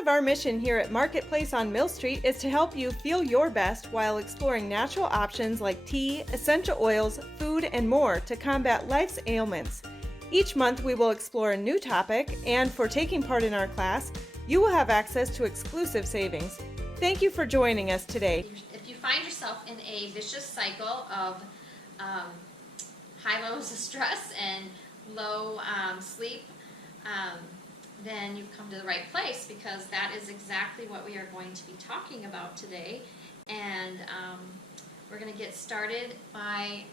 of our mission here at Marketplace on Mill Street is to help you feel your best while exploring natural options like tea, essential oils, food, and more to combat life's ailments. Each month we will explore a new topic, and for taking part in our class, you will have access to exclusive savings. Thank you for joining us today. If you find yourself in a vicious cycle of high levels of stress and low sleep, then you've come to the right place, because that is exactly what we are going to be talking about today. And we're going to get started by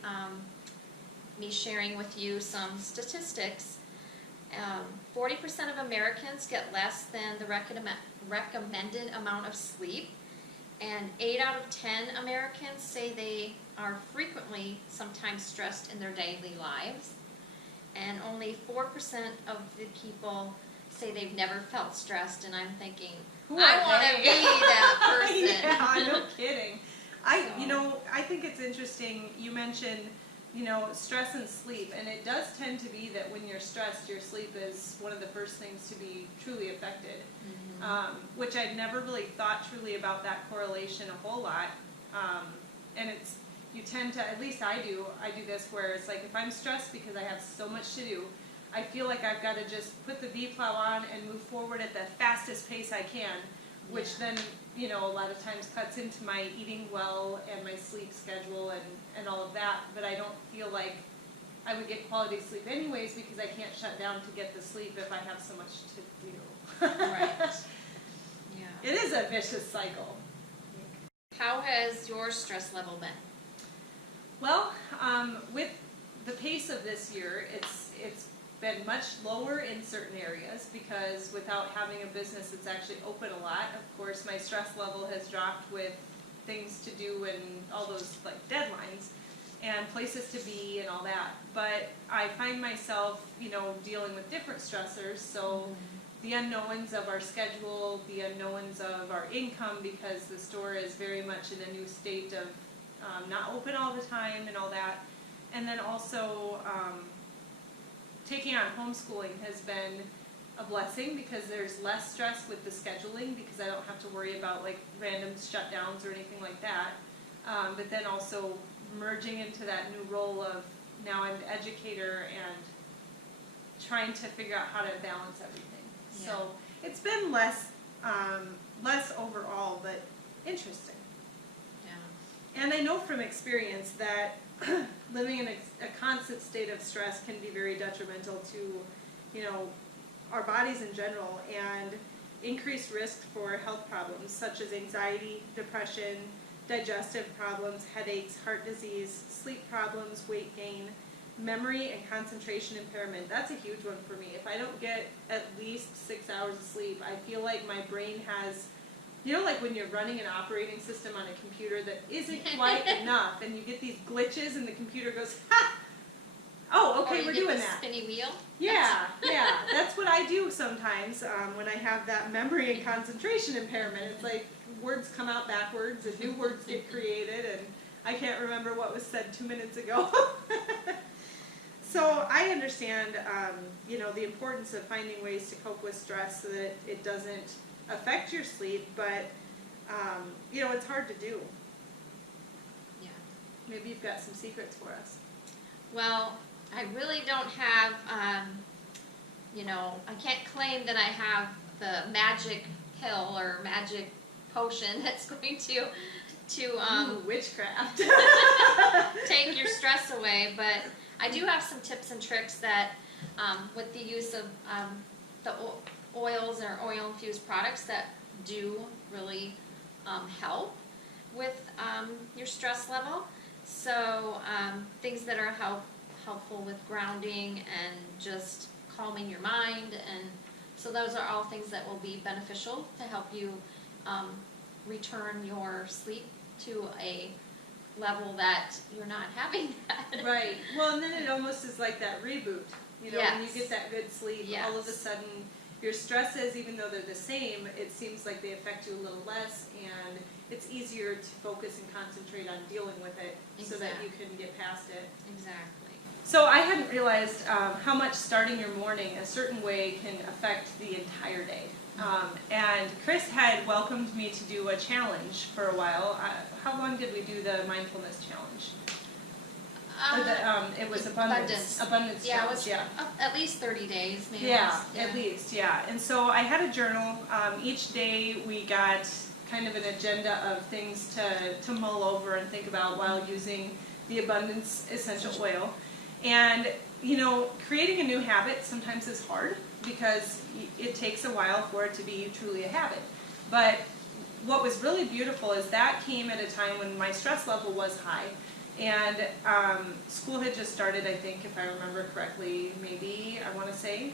me sharing with you some statistics. 40% of Americans get less than the recommended amount of sleep, and 8 out of 10 Americans say they are frequently, sometimes stressed in their daily lives, and only 4% of the people say they've never felt stressed. And I'm thinking, I want to be that person. Yeah, no kidding. I think it's interesting. You mentioned, stress and sleep, and it does tend to be that when you're stressed, your sleep is one of the first things to be truly affected, which I'd never really thought truly about that correlation a whole lot. And you tend to, at least I do this where it's like, if I'm stressed because I have so much to do, I feel like I've got to just put the V-plow on and move forward at the fastest pace I can, which then, a lot of times cuts into my eating well and my sleep schedule and all of that. But I don't feel like I would get quality sleep anyways, because I can't shut down to get the sleep if I have so much to do. Right. Yeah. It is a vicious cycle. How has your stress level been? Well, with the pace of this year, it's been much lower in certain areas, because without having a business that's actually open a lot, of course, my stress level has dropped with things to do and all those deadlines and places to be and all that. But I find myself, dealing with different stressors. So the unknowns of our schedule, the unknowns of our income, because the store is very much in a new state of not open all the time and all that. And then also taking on homeschooling has been a blessing, because there's less stress with the scheduling, because I don't have to worry about random shutdowns or anything like that. But then also merging into that new role of, now I'm the educator and trying to figure out how to balance everything. Yeah. So it's been less overall, but interesting. Yeah. And I know from experience that living in a constant state of stress can be very detrimental to, our bodies in general, and increased risk for health problems such as anxiety, depression, digestive problems, headaches, heart disease, sleep problems, weight gain, memory and concentration impairment. That's a huge one for me. If I don't get at least 6 hours of sleep, I feel like my brain has, like when you're running an operating system on a computer that isn't quite enough, and you get these glitches and the computer goes, ha! Oh, okay, we're doing that. Spinny wheel? Yeah, that's what I do sometimes when I have that memory and concentration impairment. It's like words come out backwards and new words get created, and I can't remember what was said 2 minutes ago. So I understand, the importance of finding ways to cope with stress so that it doesn't affect your sleep, but, it's hard to do. Yeah. Maybe you've got some secrets for us. Well, I really don't have, I can't claim that I have the magic pill or magic potion that's going to witchcraft. take your stress away, but I do have some tips and tricks that, with the use of the oils or oil-infused products, that do really help with your stress level. So things that are helpful with grounding and just calming your mind, and so those are all things that will be beneficial to help you return your sleep to a level that you're not having that. Right. Well, and then it almost is like that reboot. Yes. When you get that good sleep, Yes. all of a sudden your stresses, even though they're the same, it seems like they affect you a little less, and it's easier to focus and concentrate on dealing with it so that you can get past it. Exactly. So I hadn't realized how much starting your morning a certain way can affect the entire day. And Chris had welcomed me to do a challenge for a while. How long did we do the mindfulness challenge? It was abundance. Abundance Yeah, challenge, it was yeah. at least 30 days, maybe. Yeah, at least, yeah. And so I had a journal. Each day we got kind of an agenda of things to mull over and think about while using the Abundance Essential Oil. And, you know, creating a new habit sometimes is hard because it takes a while for it to be truly a habit. But what was really beautiful is that came at a time when my stress level was high. And school had just started, I think, if I remember correctly, maybe, I want to say.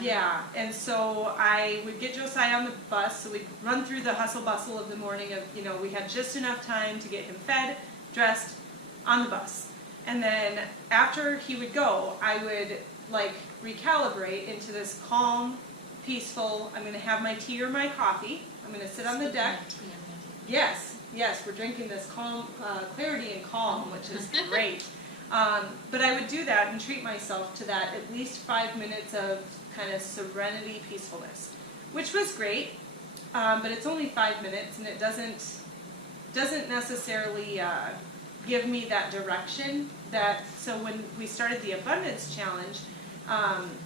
Yeah, and so I would get Josiah on the bus, so we'd run through the hustle bustle of the morning of, you know, we had just enough time to get him fed, dressed, on the bus. And then after he would go, I would, like, recalibrate into this calm, peaceful, I'm going to have my tea or my coffee, I'm going to sit on the deck. Yes, we're drinking this calm, clarity and calm, which is great. But I would do that and treat myself to that at least 5 minutes of kind of serenity, peacefulness, which was great. But it's only 5 minutes, and it doesn't necessarily give me that direction. So when we started the Abundance Challenge,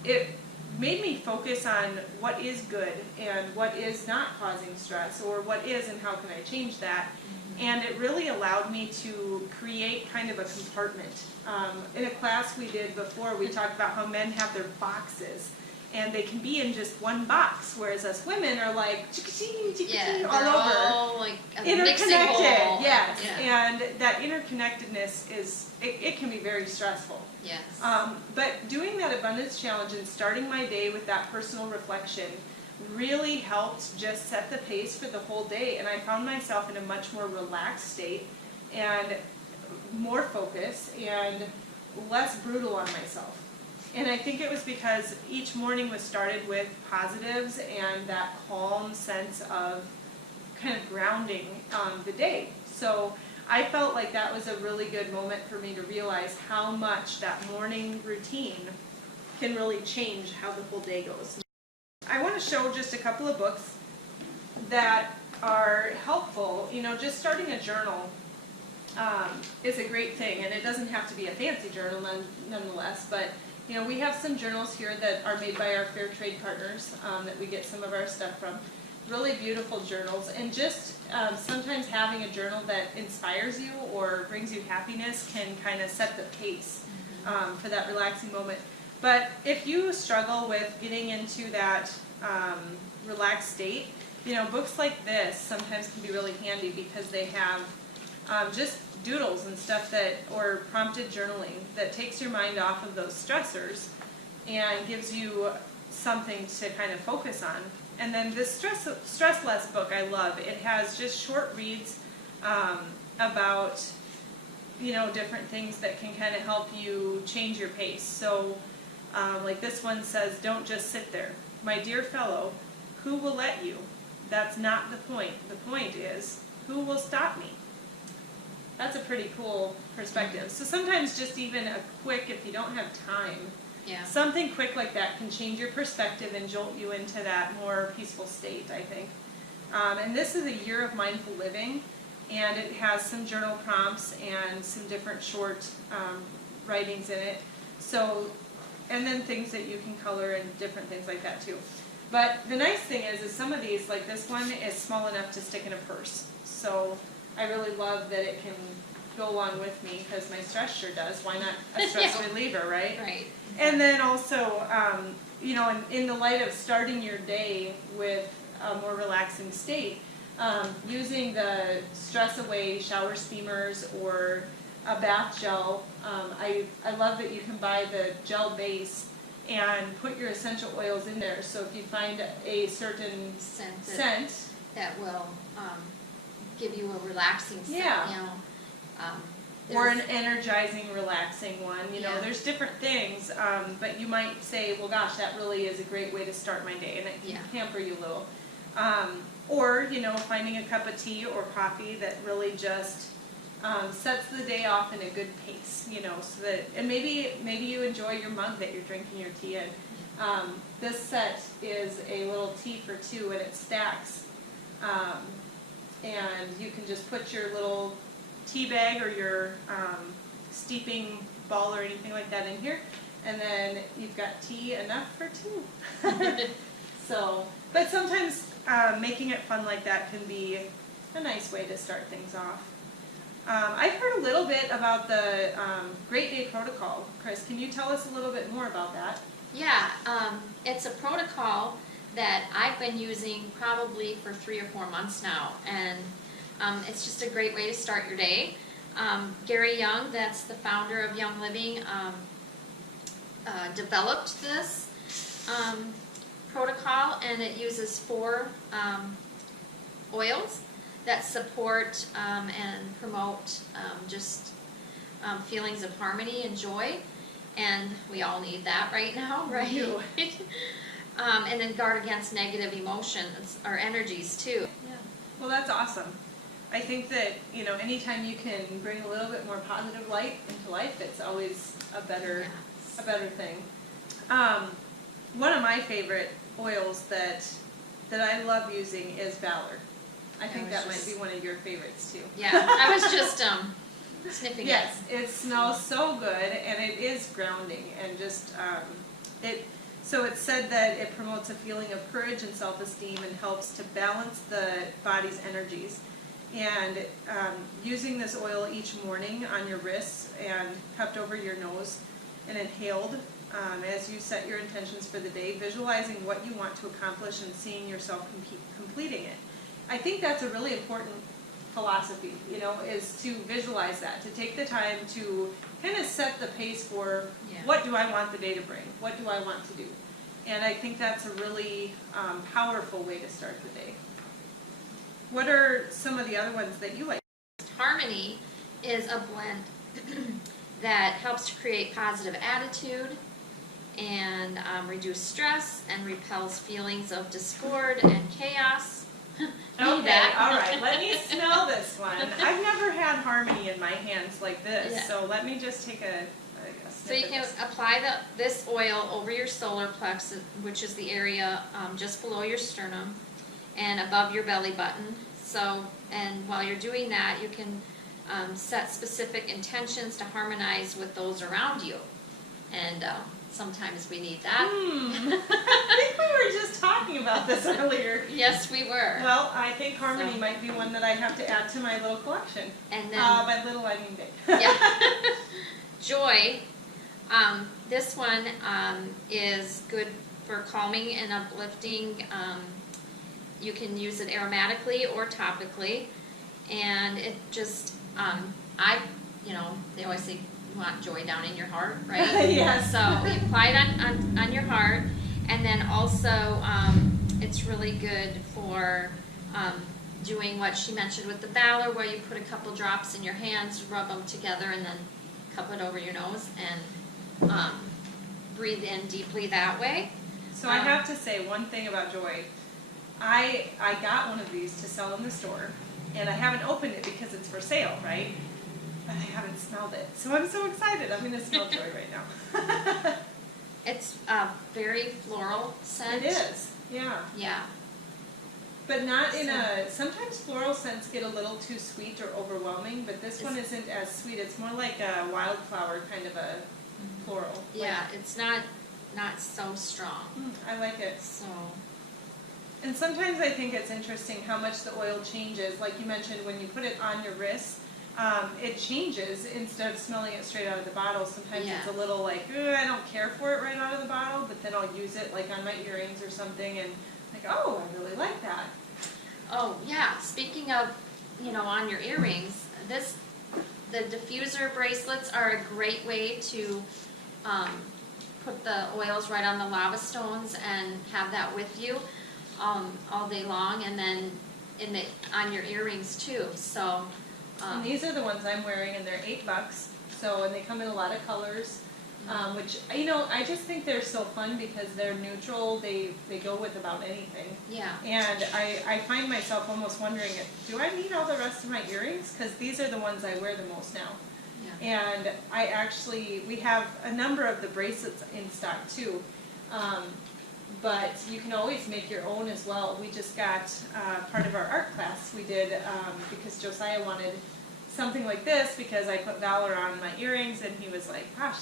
it made me focus on what is good and what is not causing stress, or what is and how can I change that. And it really allowed me to create kind of a compartment. In a class we did before, we talked about how men have their boxes, and they can be in just one box, whereas us women are like all over, all like a interconnected. Yes, yeah. And that interconnectedness it can be very stressful. Yes. But doing that Abundance Challenge and starting my day with that personal reflection really helped just set the pace for the whole day, and I found myself in a much more relaxed state and more focus and less brutal on myself. And I think it was because each morning was started with positives and that calm sense of kind of grounding the day. So I felt like that was a really good moment for me to realize how much that morning routine can really change how the whole day goes. I want to show just a couple of books that are helpful. You know, just starting a journal is a great thing, and it doesn't have to be a fancy journal nonetheless, but you know, we have some journals here that are made by our fair trade partners that we get some of our stuff from. Really beautiful journals, and just sometimes having a journal that inspires you or brings you happiness can kind of set the pace for that relaxing moment. But if you struggle with getting into that relaxed state, you know, books like this sometimes can be really handy because they have just doodles and stuff or prompted journaling that takes your mind off of those stressors and gives you something to kind of focus on. And then this Stress Less book I love. It has just short reads about, you know, different things that can kind of help you change your pace. So like this one says, don't just sit there. My dear fellow, who will let you? That's not the point. The point is, who will stop me? That's a pretty cool perspective. So sometimes just even a quick, if you don't have time, something quick like that can change your perspective and jolt you into that more peaceful state, I think. And this is a year of mindful living, and it has some journal prompts and some different short writings in it. So, and then things that you can color and different things like that too. But the nice thing is some of these, like this one, is small enough to stick in a purse. So I really love that it can go along with me because my stress sure does. Why not a stress reliever, right? Right. And then also, you know, in the light of starting your day with a more relaxing state, using the Stress Away shower steamers or a bath gel. I love that you can buy the gel base and put your essential oils in there. So if you find a certain scent that will give you a relaxing scent, you know. Or an energizing, relaxing one. You know, there's different things, but you might say, well, gosh, that really is a great way to start my day, and it can pamper you a little. Or, you know, finding a cup of tea or coffee that really just sets the day off in a good pace, you know, so that, and maybe you enjoy your mug that you're drinking your tea in. This set is a little tea for two, and it stacks. And you can just put your little tea bag or your steeping ball or anything like that in here, and then you've got tea enough for two. So, but sometimes making it fun like that can be a nice way to start things off. I've heard a little bit about the Great Day Protocol. Chris, can you tell us a little bit more about that? Yeah, it's a protocol that I've been using probably for 3 or 4 months now, and it's just a great way to start your day. Gary Young, that's the founder of Young Living, developed this protocol, and it uses 4 oils that support and promote just feelings of harmony and joy, and we all need that right now, right? We do. And then guard against negative emotions or energies too. Yeah. Well, that's awesome. I think that, you know, anytime you can bring a little bit more positive light into life, it's always a better thing. One of my favorite oils that I love using is Valor. I think that might be one of your favorites too. Yeah, I was just sniffing yes, it smells so good, and it is grounding, and just So it's said that it promotes a feeling of courage and self-esteem and helps to balance the body's energies. And using this oil each morning on your wrists and cupped over your nose and inhaled as you set your intentions for the day, visualizing what you want to accomplish and seeing yourself completing it. I think that's a really important philosophy, you know, is to visualize that, to take the time to kind of set the pace for what do I want the day to bring, what do I want to do. And I think that's a really powerful way to start the day. What are some of the other ones that you like? Harmony is a blend that helps to create positive attitude and reduce stress and repels feelings of discord and chaos. Okay, all right, let me smell this one. I've never had Harmony in my hands like this, so let me just take a sniff. So you can apply this oil over your solar plexus, which is the area just below your sternum and above your belly button. So, and while you're doing that, you can set specific intentions to harmonize with those around you. And sometimes we need that. I think we were just talking about this earlier. Yes, we were. Well, I think Harmony might be one that I have to add to my little collection. And then, by little, I mean big. yeah. Joy. This one is good for calming and uplifting. You can use it aromatically or topically, and it just, they always say you want joy down in your heart, right? Yes. So you apply it on your heart, and then also it's really good for doing what she mentioned with the Valor, where you put a couple drops in your hands, rub them together, and then cup it over your nose and breathe in deeply that way. So I have to say one thing about Joy. I got one of these to sell in the store, and I haven't opened it because it's for sale, right? But I haven't smelled it. So I'm so excited. I'm going to smell Joy right now. It's a very floral scent. It is, yeah. Yeah. But not in sometimes floral scents get a little too sweet or overwhelming, but this one isn't as sweet. It's more like a wildflower kind of a floral. Yeah, it's not so strong. I like it. So. And sometimes I think it's interesting how much the oil changes. Like you mentioned, when you put it on your wrist, it changes instead of smelling it straight out of the bottle. Sometimes it's a little like, I don't care for it right out of the bottle, but then I'll use it like on my earrings or something, and like, oh, I really like that. Oh yeah. Speaking of, on your earrings, the diffuser bracelets are a great way to put the oils right on the lava stones and have that with you all day long, and then on your earrings too. So. And these are the ones I'm wearing, and they're $8. So, and they come in a lot of colors, which I just think they're so fun because they're neutral. They go with about anything. Yeah. And I find myself almost wondering, do I need all the rest of my earrings? Because these are the ones I wear the most now. Yeah. And we have a number of the bracelets in stock too. But you can always make your own as well. We just got part of our art class we did because Josiah wanted something like this because I put Valor on my earrings and he was like, gosh,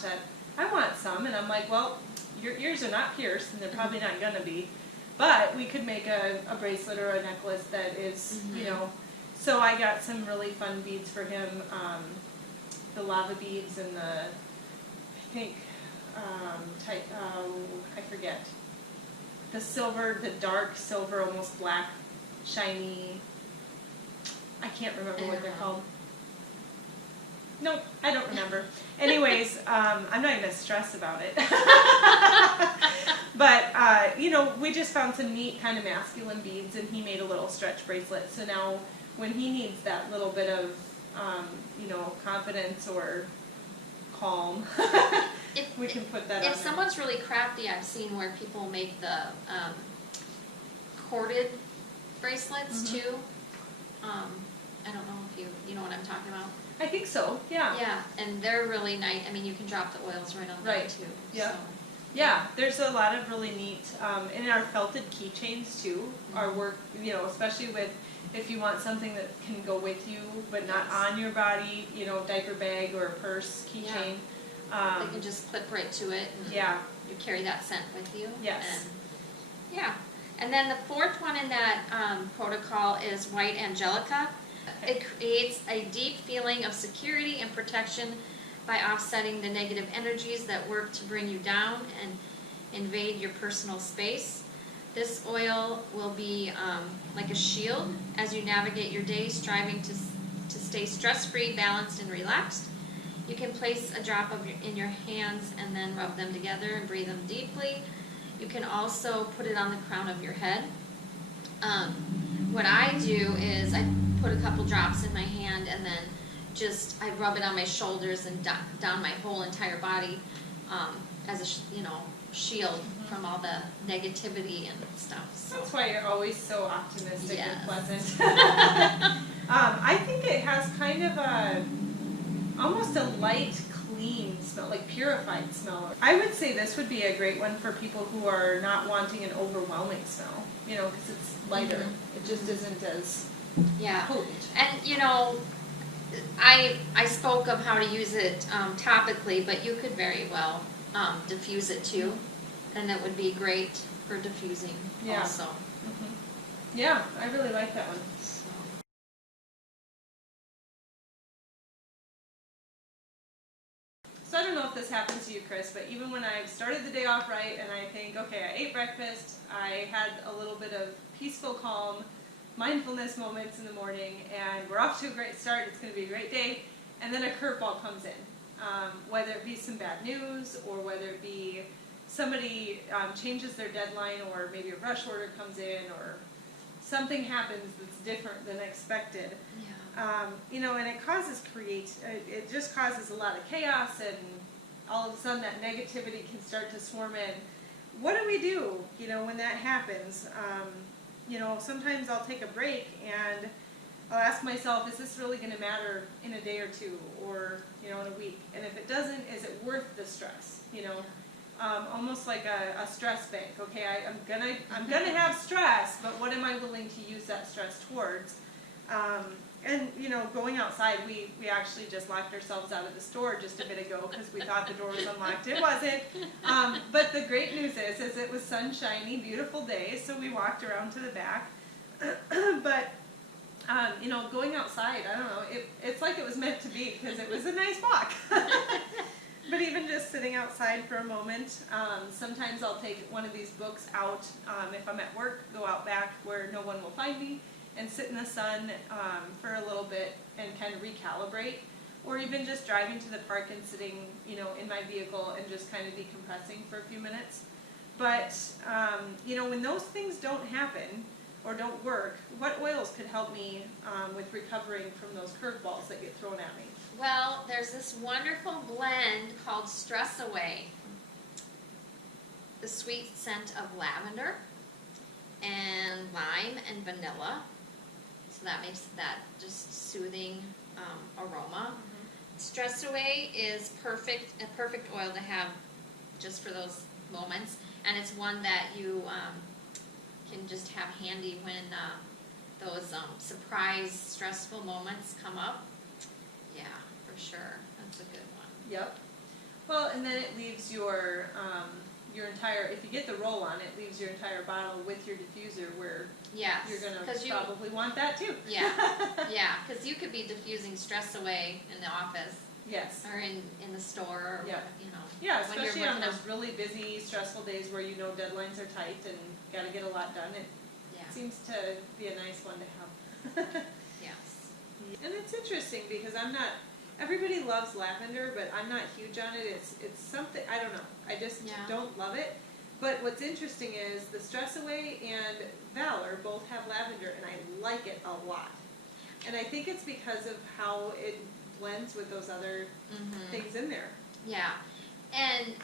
I want some. And I'm like, well, your ears are not pierced and they're probably not going to be. But we could make a bracelet or a necklace that is, you know. So I got some really fun beads for him. The lava beads and the, I think, I forget. The silver, the dark silver, almost black, shiny, I can't remember what they're called. Nope, I don't remember. Anyways, I'm not even going to stress about it. But, you know, we just found some neat kind of masculine beads, and he made a little stretch bracelet. So now when he needs that little bit of, you know, confidence or calm, we can put that on If someone's really crafty, I've seen where people make the corded bracelets too. I don't know if you know what I'm talking about. I think so, yeah. Yeah, and they're really nice. I mean, you can drop the oils right on them too. Yeah. So. Yeah, there's a lot of really neat, and our felted keychains too, our work, you know, especially with, if you want something that can go with you, but not on your body, you know, diaper bag or purse, keychain. They can just clip right to it and you carry that scent with you. Yes. And, yeah. And then the fourth one in that protocol is White Angelica. It creates a deep feeling of security and protection by offsetting the negative energies that work to bring you down and invade your personal space. This oil will be like a shield as you navigate your day, striving to stay stress-free, balanced, and relaxed. You can place a drop in your hands and then rub them together and breathe them deeply. You can also put it on the crown of your head. What I do is I put a couple drops in my hand and then I rub it on my shoulders and down my whole entire body as a shield from all the negativity and stuff. So. That's why you're always so optimistic and Yes. pleasant. I think it has kind of almost a light, clean smell, like purified smell. I would say this would be a great one for people who are not wanting an overwhelming smell, you know, because it's lighter. It just isn't as potent. And you know, I spoke of how to use it topically, but you could very well diffuse it too, and it would be great for diffusing also. Yeah, I really like that one. So I don't know if this happens to you, Chris, but even when I've started the day off right and I think, okay, I ate breakfast, I had a little bit of peaceful, calm, mindfulness moments in the morning, and we're off to a great start, it's going to be a great day, and then a curveball comes in. Whether it be some bad news, or whether it be somebody changes their deadline, or maybe a rush order comes in, or something happens that's different than expected. You know, and it just causes a lot of chaos, and all of a sudden that negativity can start to swarm in. What do we do, you know, when that happens? You know, sometimes I'll take a break and I'll ask myself, is this really going to matter in a day or two, or, you know, in a week? And if it doesn't, is it worth the stress? You know, almost like a stress bank. Okay, I'm gonna have stress, but what am I willing to use that stress towards? And you know, going outside, we actually just locked ourselves out of the store just a bit ago because we thought the door was unlocked. It wasn't. But the great news is it was sunshiny, beautiful day, so we walked around to the back. But you know, going outside, I don't know, it's like it was meant to be because it was a nice walk. But even just sitting outside for a moment, sometimes I'll take one of these books out if I'm at work, go out back where no one will find me, and sit in the sun for a little bit and kind of recalibrate, or even just driving to the park and sitting, you know, in my vehicle and just kind of decompressing for a few minutes. But you know, when those things don't happen or don't work, what oils could help me with recovering from those curveballs that get thrown at me? Well, there's this wonderful blend called Stress Away. The sweet scent of lavender and lime and vanilla. So that makes that just soothing aroma. Stress Away is a perfect oil to have just for those moments. and it's one that you can just have handy when those surprise stressful moments come up. Yeah, for sure. That's a good one. Yep. Well, and then it leaves your entire, if you get the roll-on, it leaves your entire bottle with your diffuser where Yes. you're going to 'cause you- probably want that too. Yeah, yeah, because you could be diffusing stress away in the office Yes. or in the store or Yeah. you know. Yeah, when you're especially on working those really busy, stressful days where you know deadlines are tight and got to get a lot done. It Yeah. seems to be a nice one to have. Yes. And it's interesting because everybody loves lavender, but I'm not huge on it. It's something, I don't know. I just Yeah. don't love it. But what's interesting is the Stress Away and Valor both have lavender, and I like it a lot. And I think it's because of how it blends with those other things in there. Yeah, and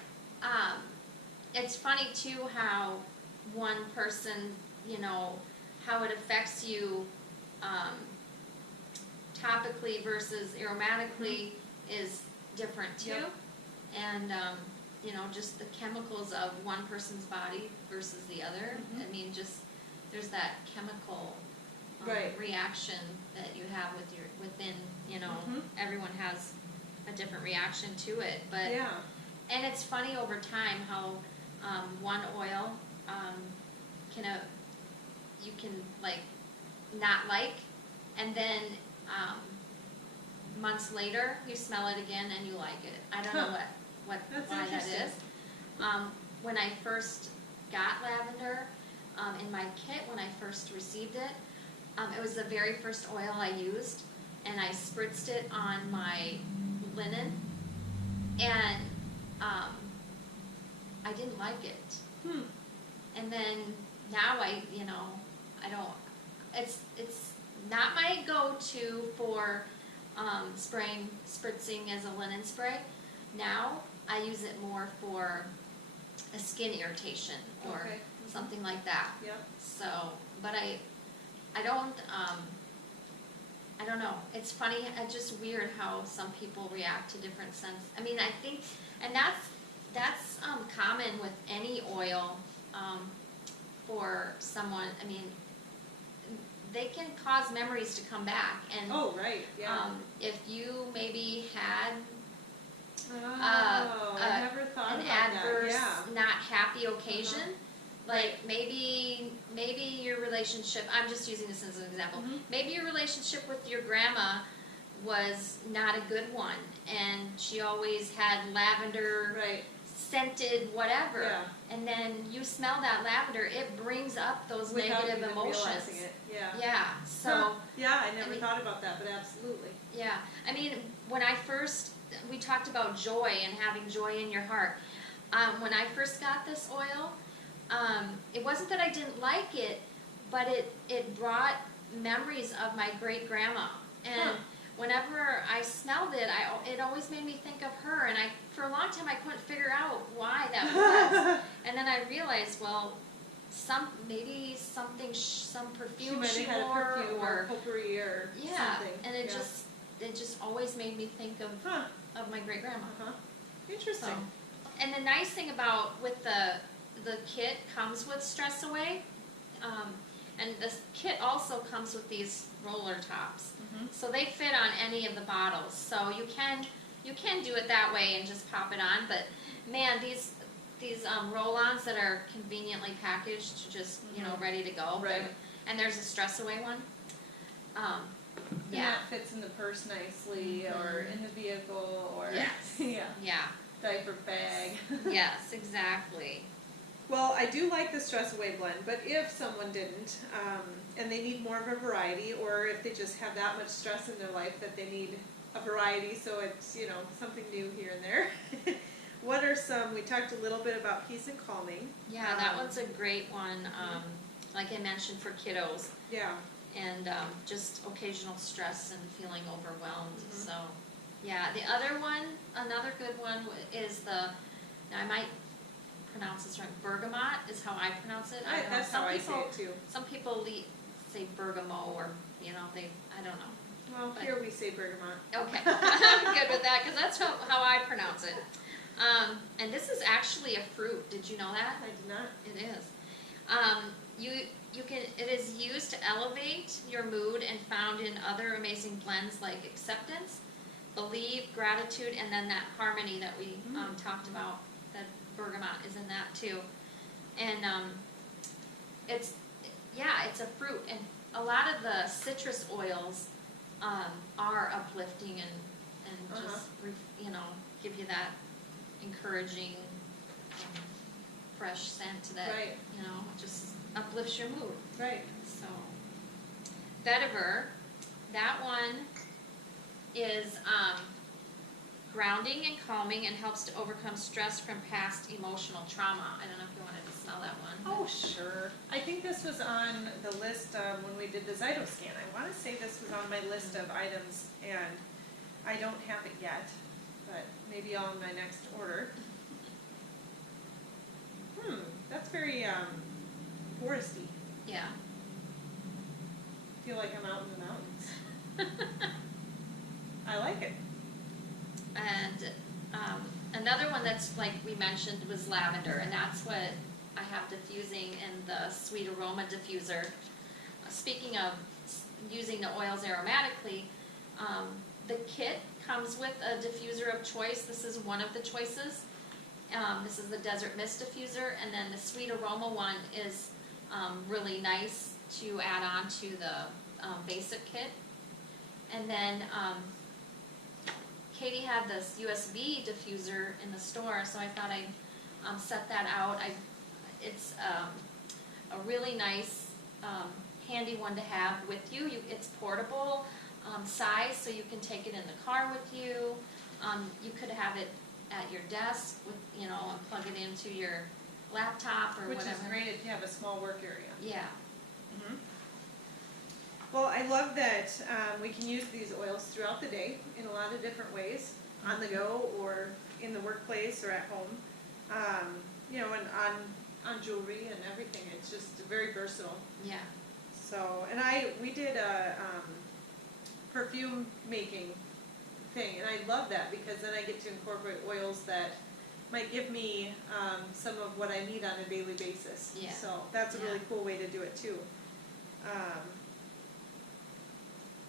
it's funny too how one person, you know, how it affects you topically versus aromatically is different too. Yep. And you know, just the chemicals of one person's body versus the other. Mhm. I mean, just there's that chemical Right. reaction that you have within. You know, Mhm. everyone has a different reaction to it, but Yeah. and it's funny over time how one oil you can like not like, and then months later you smell it again and you like it. I don't know what That's why that interesting. is. When I first got lavender in my kit, when I first received it, it was the very first oil I used, and I spritzed it on my linen, and I didn't like it. And then now I don't. It's not my go-to for spritzing as a linen spray. Now I use it more for a skin irritation or Okay. something like that. Yep. So, but I don't. I don't know. It's funny. It's just weird how some people react to different scents. I mean, I think, and that's common with any oil for someone. I mean, they can cause memories to come back, and Oh, right. Yeah. if you maybe had I never thought an about adverse, that. Yeah. not happy occasion. Like Right. maybe your relationship, I'm just using this as an example, Mhm. maybe your relationship with your grandma was not a good one, and she always had lavender Right. scented whatever, Yeah. and then you smell that lavender, it brings up those Without negative even emotions. realizing it. Yeah. Yeah, so Huh. Yeah, I never mean- thought about that, but absolutely. yeah, I mean, we talked about joy and having joy in your heart. When I first got this oil, it wasn't that I didn't like it, but it brought memories of my great grandma. And Huh. whenever I smelled it, it always made me think of her. And for a long time, I couldn't figure out why that was. And then I realized, well, maybe something, some She perfume might she have had a wore, perfume or potpourri or yeah, something. and it Yeah. just always made me think of Huh. my great grandma. Uh-huh. Interesting. So, and the nice thing about with the kit comes with Stress Away, and this kit also comes with these roller tops, Mhm. so they fit on any of the bottles. So you can do it that way and just pop it on. But man, these roll-ons that are conveniently packaged, just ready to go. Right. And there's a Stress Away one. And Yeah. that fits in the purse nicely, or in the vehicle, or Yes. yeah, Yeah. diaper bag. Yes. Exactly. Well, I do like the Stress Away blend, but if someone didn't, and they need more of a variety, or if they just have that much stress in their life that they need a variety, so it's, something new here and there. What are some, we talked a little bit about Peace and Calming. Yeah, that one's a great one. Like I mentioned, for kiddos. Yeah. And just occasional stress and feeling overwhelmed. Mhm. So, yeah. The other one, another good one is now I might pronounce this right. Bergamot is how I pronounce it. I don't know. That's how I say it too. Some people say bergamot, or I don't know. Well, But- here we say bergamot. Okay, I'm good with that because that's how I pronounce it. And this is actually a fruit. Did you know that? I did not. It is. It is used to elevate your mood and found in other amazing blends like acceptance, believe, gratitude, and then that harmony that we talked about. That bergamot is in that too. And it's a fruit, and a lot of the citrus oils are uplifting and just give you that encouraging fresh scent that Right. just uplifts your mood. Right. So vetiver, that one is grounding and calming and helps to overcome stress from past emotional trauma. I don't know if you wanted to smell that one. Oh, sure. I think this was on the list when we did the Zytoscan. I want to say this was on my list of items, and I don't have it yet, but maybe on my next order. That's very foresty. Yeah. I feel like I'm out in the mountains. I like it. And another one that's like we mentioned was lavender, and that's what I have diffusing in the Sweet Aroma Diffuser. Speaking of using the oils aromatically, the kit comes with a diffuser of choice. This is one of the choices. This is the Desert Mist Diffuser, and then the Sweet Aroma one is really nice to add on to the basic kit. And then Katie had this USB diffuser in the store, so I thought I'd set that out. It's a really nice, handy one to have with you. It's portable size, so you can take it in the car with you. You could have it at your desk with, and plug it into your laptop or Which whatever. is great if you have a small work area. Yeah. Well, I love that we can use these oils throughout the day in a lot of different ways, on the go or in the workplace or at home. And on jewelry and everything. It's just very versatile. Yeah. So, and we did a perfume making thing, and I love that because then I get to incorporate oils that might give me some of what I need on a daily basis. Yeah. So that's a really cool way to do it too.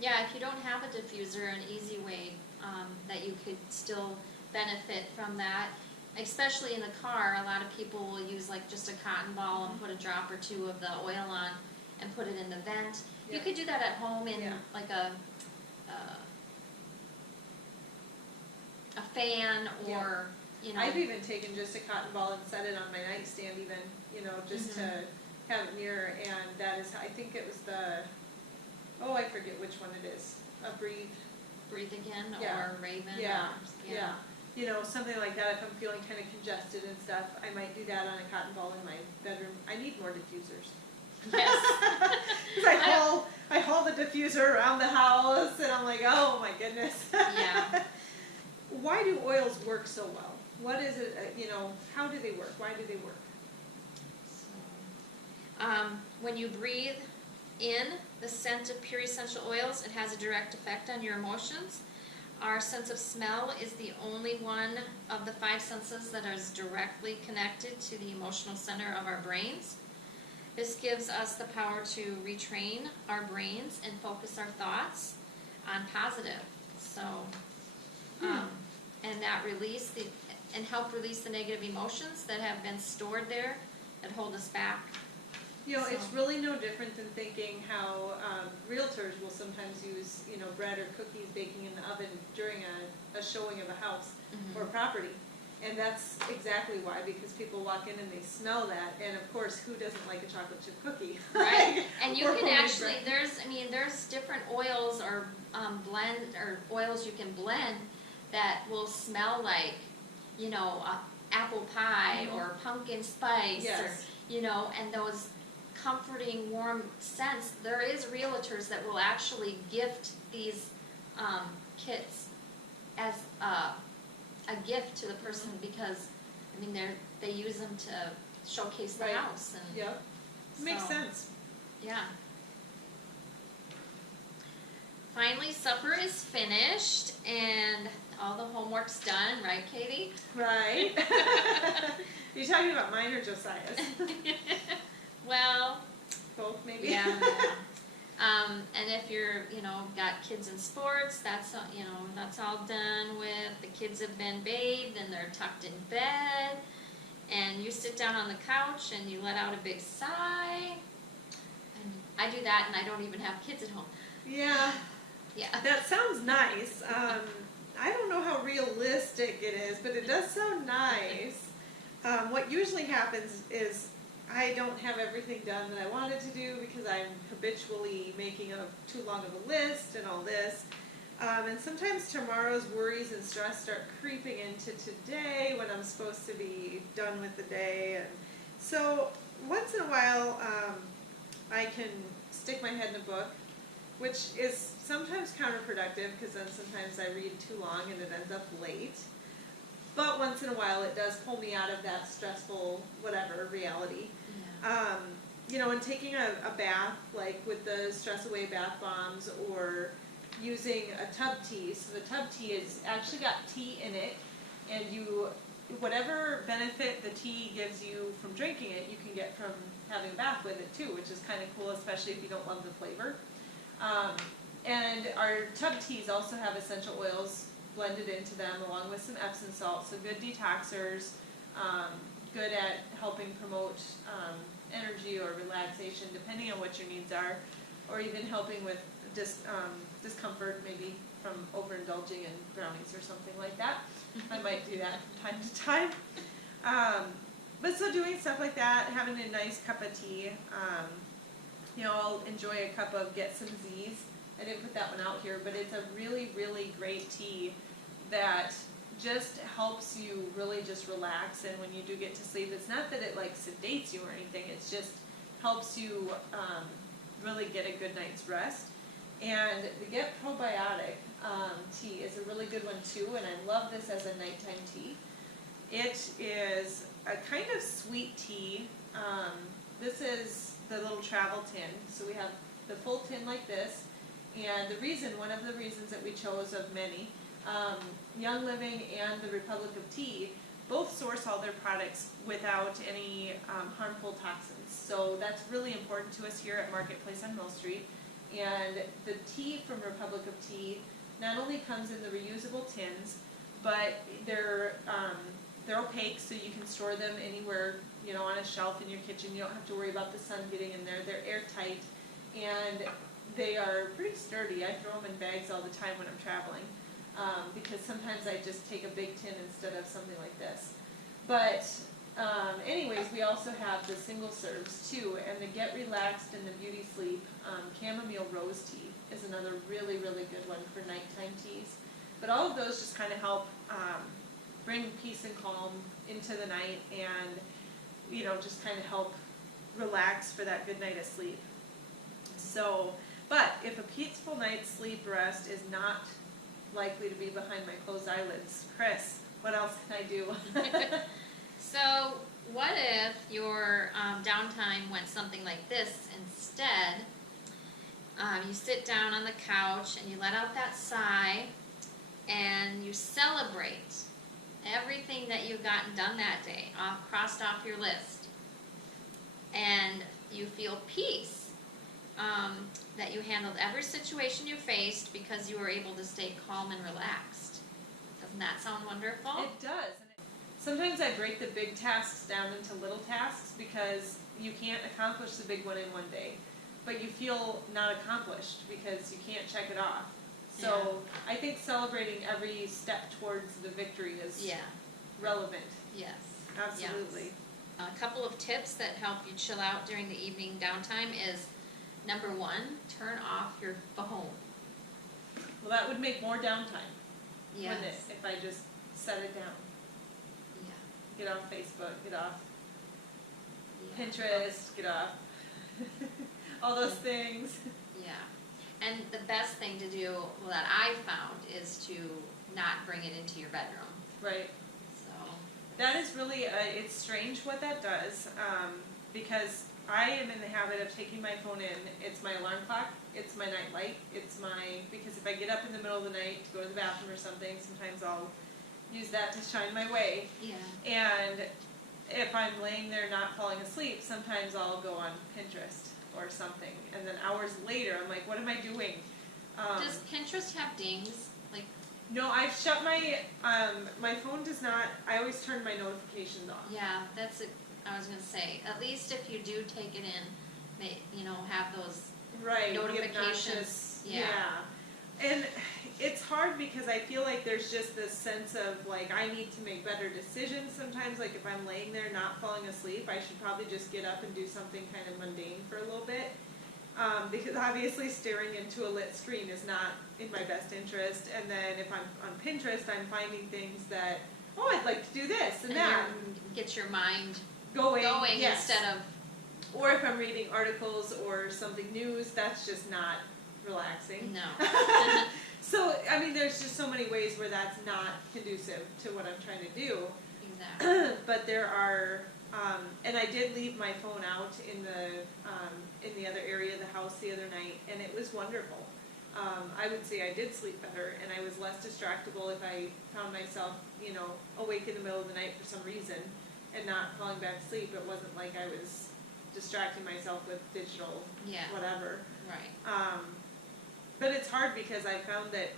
Yeah, if you don't have a diffuser, an easy way that you could still benefit from that, especially in the car, a lot of people will use like just a cotton ball and put a drop or two of the oil on and put it in the vent. Yeah. You could do that at home in like a fan or, I've even taken just a cotton ball and set it on my nightstand even, just to have it near, and that is, I think it was I forget which one it is, a Breathe Again Yeah. or Raven. Yeah, or, yeah. Something like that, if I'm feeling kind of congested and stuff, I might do that on a cotton ball in my bedroom. I need more diffusers. Yes. Because I haul the diffuser around the house, and I'm like, oh my goodness. Yeah. Why do oils work so well? What is it, how do they work? Why do they work? When you breathe in the scent of pure essential oils, it has a direct effect on your emotions. Our sense of smell is the only one of the 5 senses that is directly connected to the emotional center of our brains. This gives us the power to retrain our brains and focus our thoughts on positive. So, and that help release the negative emotions that have been stored there that hold us back. It's really no different than thinking how realtors will sometimes use, bread or cookies baking in the oven during a showing of a house or property. And that's exactly why, because people walk in and they smell that, and of course, who doesn't like a chocolate chip cookie? Right, and you Or can homemade actually, bread. there's different oils or oils you can blend that will smell like, apple pie or pumpkin spice, Yes. or, and those comforting, warm scents. There is realtors that will actually gift these kits as a gift to the person because, they use them to showcase the Right. house. And Makes so, sense. Yeah. finally supper is finished and all the homework's done, right, Katie? Right. You're talking about mine or Josiah's? Well, Both, maybe. yeah. And if you're, got kids in sports, that's that's all done with. The kids have been bathed and they're tucked in bed, and you sit down on the couch and you let out a big sigh. And I do that, and I don't even have kids at home. Yeah. Yeah. That sounds nice. I don't know how realistic it is, but it does sound nice. What usually happens is I don't have everything done that I wanted to do because I'm habitually making too long of a list and all this. And sometimes tomorrow's worries and stress start creeping into today when I'm supposed to be done with the day. And so once in a while, I can stick my head in a book, which is sometimes counterproductive because then sometimes I read too long and it ends up late. But once in a while it does pull me out of that stressful whatever reality. Yeah. And taking a bath, like with the Stress Away bath bombs, or using a tub tea. So the tub tea is actually got tea in it, and whatever benefit the tea gives you from drinking it, you can get from having a bath with it too, which is kind of cool, especially if you don't love the flavor. And our tub teas also have essential oils blended into them, along with some Epsom salt, so good detoxers, good at helping promote energy or relaxation, depending on what your needs are, or even helping with discomfort, maybe from overindulging in brownies or something like that. I might do that from time to time. But so doing stuff like that, having a nice cup of tea, I'll enjoy a cup of Get Some Z's. I didn't put that one out here, but it's a really, really great tea that just helps you really just relax. And when you do get to sleep, it's not that it like sedates you or anything, it's just helps you really get a good night's rest. And the Get Probiotic tea is a really good one too, and I love this as a nighttime tea. It is a kind of sweet tea. This is the little travel tin, so we have the full tin like this, and one of the reasons that we chose of many, Young Living and the Republic of Tea both source all their products without any harmful toxins. So that's really important to us here at Marketplace on Mill Street. And the tea from Republic of Tea not only comes in the reusable tins, but they're opaque, so you can store them anywhere, on a shelf in your kitchen. You don't have to worry about the sun getting in there. They're airtight, and they are pretty sturdy. I throw them in bags all the time when I'm traveling, because sometimes I just take a big tin instead of something like this. But anyways, we also have the single serves too, and the Get Relaxed and the Beauty Sleep chamomile rose tea is another really, really good one for nighttime teas. But all of those just kind of help bring peace and calm into the night, and just kind of help relax for that good night of sleep. So, but if a peaceful night's sleep rest is not likely to be behind my closed eyelids, Chris, what else can I do? So, what if your downtime went something like this instead? You sit down on the couch and you let out that sigh, and you celebrate everything that you've gotten done that day, crossed off your list, and you feel peace that you handled every situation you faced because you were able to stay calm and relaxed. Doesn't that sound wonderful? It does. Sometimes I break the big tasks down into little tasks because you can't accomplish the big one in one day, but you feel not accomplished because you can't check it off. So I think celebrating every step towards the victory is relevant. Yes. Absolutely. Yes. A couple of tips that help you chill out during the evening downtime is, number one, turn off your phone. Well, that would make more downtime, Yes. wouldn't it, if I just set it down? Yeah. Get off Facebook, get off Yeah. Pinterest, get off all those things. Yeah. And the best thing to do, that I found, is to not bring it into your bedroom. Right. So That is really, it's strange what that does, because I am in the habit of taking my phone in. It's my alarm clock, it's my night light, because if I get up in the middle of the night to go to the bathroom or something, sometimes I'll use that to shine my way. Yeah. And if I'm laying there not falling asleep, sometimes I'll go on Pinterest or something. And then hours later, I'm like, what am I doing? Does Pinterest have dings? Like, No, I've shut my phone does not, I always turn my notifications off. yeah, that's it. I was gonna say, at least if you do take it in, have those. Right, the Notifications, obnoxious, yeah. And it's hard because I feel like there's just this sense of like I need to make better decisions sometimes. Like if I'm laying there not falling asleep, I should probably just get up and do something kind of mundane for a little bit. Because obviously staring into a lit screen is not in my best interest. And then if I'm on Pinterest, I'm finding things that, oh, I'd like to do this and that. Get your mind Going yes. instead of. Or if I'm reading articles or something news, that's just not relaxing. No. So, I mean, there's just so many ways where that's not conducive to what I'm trying to do. Exactly. But there are, and I did leave my phone out in the other area of the house the other night, and it was wonderful. I would say I did sleep better, and I was less distractible if I found myself, awake in the middle of the night for some reason and not falling back to sleep. It wasn't like I was distracting myself with digital whatever. Right. But it's hard because I found that,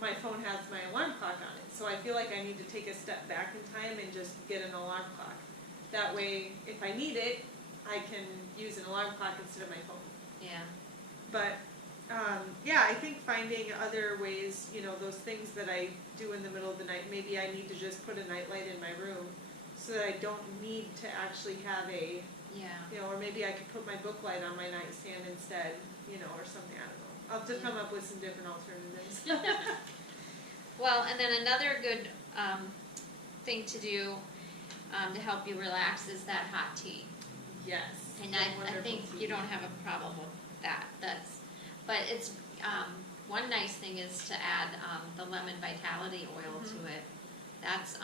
my phone has my alarm clock on it, so I feel like I need to take a step back in time and just get an alarm clock. That way, if I need it, I can use an alarm clock instead of my phone. Yeah. But, I think finding other ways, those things that I do in the middle of the night, maybe I need to just put a nightlight in my room so that I don't need to actually have or maybe I could put my book light on my nightstand instead, or something, I don't know. I'll have to come up with some different alternatives. Well, and then another good thing to do to help you relax is that hot tea. Yes. And I think you don't have a problem with that. But it's one nice thing is to add the lemon vitality oil to it. That's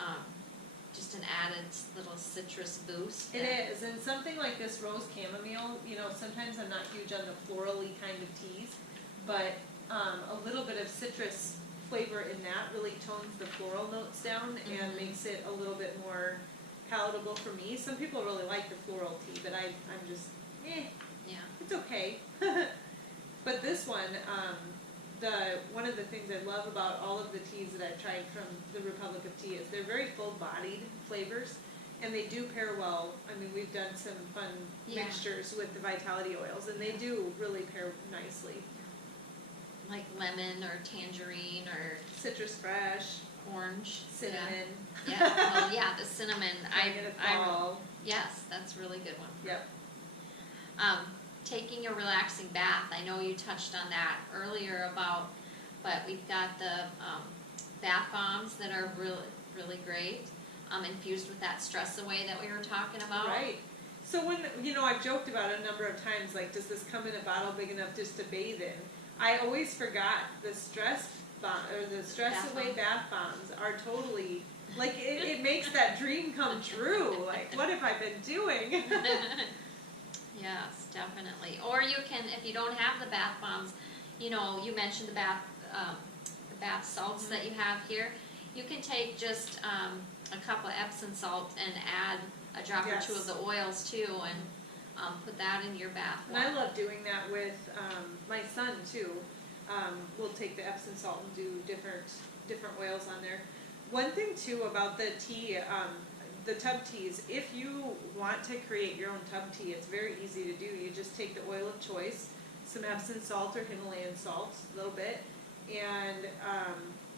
just an added little citrus boost. It is, and something like this rose chamomile, sometimes I'm not huge on the florally kind of teas, but a little bit of citrus flavor in that really tones the floral notes down and makes it a little bit more palatable for me. Some people really like the floral tea, but I'm just, it's okay. But this one, one of the things I love about all of the teas that I've tried from the Republic of Tea is they're very full-bodied flavors, and they do pair well. We've done some fun mixtures with the vitality oils, and they do really pair nicely. Like lemon or tangerine or Citrus fresh, orange, cinnamon. The cinnamon. Yes, that's a really good one. Yep. Taking a relaxing bath. I know you touched on that earlier but we've got the bath bombs that are really, really great, infused with that stress away that we were talking about. Right. So when, I've joked about it a number of times, like, does this come in a bottle big enough just to bathe in? I always forgot the stress away bath bombs are totally, like, it makes that dream come true. Like, what have I been doing? Yes, definitely. Or you can, if you don't have the bath bombs, you mentioned the bath salts that you have here. You can take just a cup of Epsom salt and add a drop or two of the oils too, and put that in your bath water. And I love doing that with my son too. We'll take the Epsom salt and do different oils on there. One thing too about the tea, the tub teas, if you want to create your own tub tea, it's very easy to do. You just take the oil of choice, some Epsom salt or Himalayan salt, a little bit, and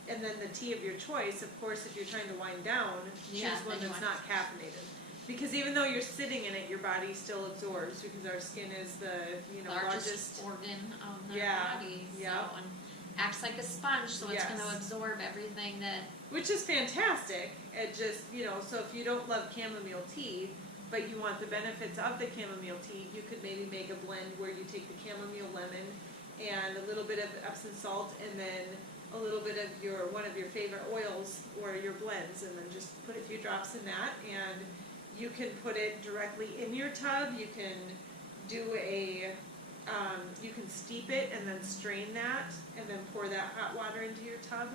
then the tea of your choice. Of course, if you're trying to wind down, choose one that's not caffeinated. Because even though you're sitting in it, your body still absorbs, because our skin is the largest organ of our body. So, and acts like a sponge, so it's going to absorb everything that. Which is fantastic. It just, so if you don't love chamomile tea, but you want the benefits of the chamomile tea, you could maybe make a blend where you take the chamomile lemon and a little bit of Epsom salt, and then a little bit of one of your favorite oils or your blends, and then just put a few drops in that, and you can put it directly in your tub. You can do you can steep it and then strain that and then pour that hot water into your tub.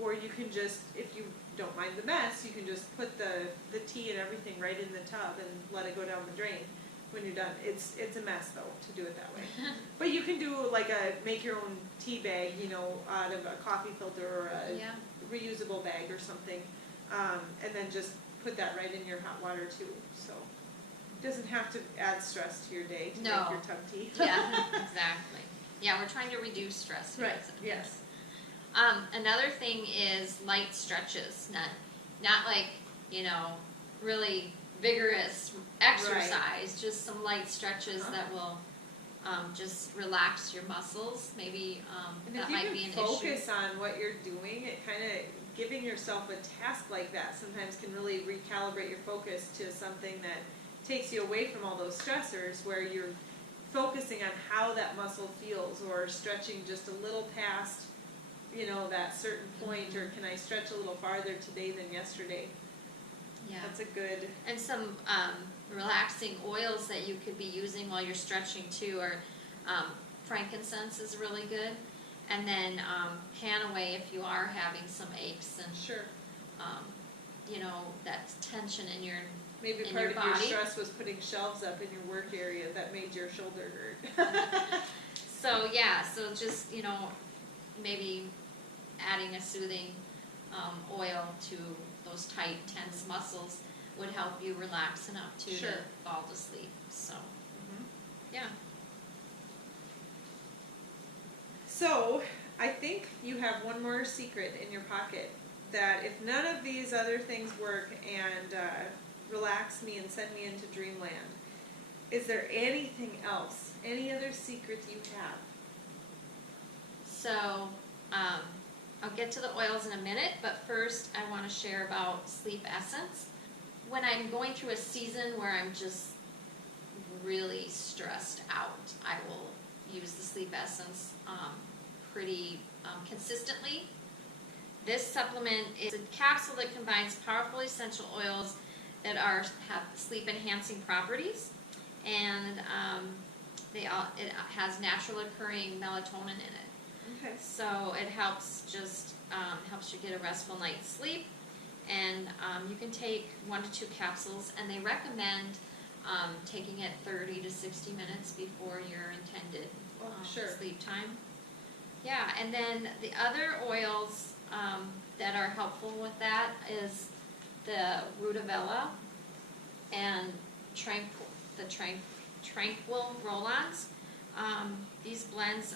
Or you can just, if you don't mind the mess, you can just put the tea and everything right in the tub and let it go down the drain when you're done. It's a mess though to do it that way. But you can do like make your own tea bag, out of a coffee filter or a reusable bag or something, and then just put that right in your hot water too. So it doesn't have to add stress to your day to make your tub tea. Yeah, exactly. Yeah, we're trying to reduce stress. Right. Yes. Another thing is light stretches, not like, really vigorous exercise, just some light stretches that will just relax your muscles. Maybe and that if you might can be an focus issue. on what you're doing, it kind of giving yourself a task like that sometimes can really recalibrate your focus to something that takes you away from all those stressors, where you're focusing on how that muscle feels, or stretching just a little past that certain point, or can I stretch a little farther today than yesterday? Yeah. That's a good. And some relaxing oils that you could be using while you're stretching too are frankincense is really good. And then Hanaway if you are having some aches and Sure. that tension in your Maybe in part your of body. your stress was putting shelves up in your work area that made your shoulder hurt. So just maybe adding a soothing oil to those tight, tense muscles would help you relax enough to fall to sleep. So, yeah. So, I think you have one more secret in your pocket, that if none of these other things work and relax me and send me into dreamland, is there anything else, any other secrets you have? So, I'll get to the oils in a minute, but first I want to share about Sleep Essence. When I'm going through a season where I'm just really stressed out, I will use the Sleep Essence pretty consistently. This supplement is a capsule that combines powerful essential oils that have sleep enhancing properties, and it has natural occurring melatonin in it. Okay. So it helps helps you get a restful night's sleep, and you can take 1 to 2 capsules, and they recommend taking it 30 to 60 minutes before your intended sleep time. Yeah, and then the other oils that are helpful with that is the Rudavella and Tranquil Roll-Ons. These blends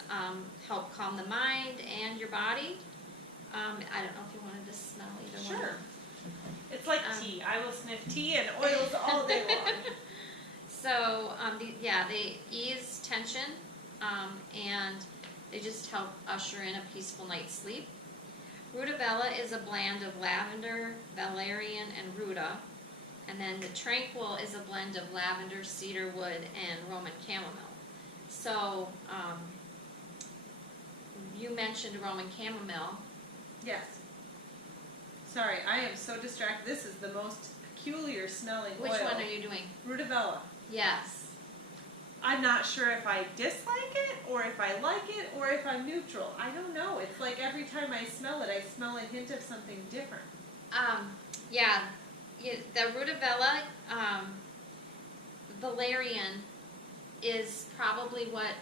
help calm the mind and your body. I don't know if you wanted to smell either one. Sure. It's like tea. I will sniff tea and oils all day long. So, they ease tension, and they just help usher in a peaceful night's sleep. Rudavella is a blend of lavender, valerian, and ruta. And then the Tranquil is a blend of lavender, cedarwood, and Roman chamomile. So, you mentioned Roman chamomile. Yes. Sorry, I am so distracted. This is the most peculiar smelling oil. Which one are you doing? Rudavella. Yes. I'm not sure if I dislike it, or if I like it, or if I'm neutral. I don't know. It's like every time I smell it, I smell a hint of something different. The Rudavella, valerian is probably what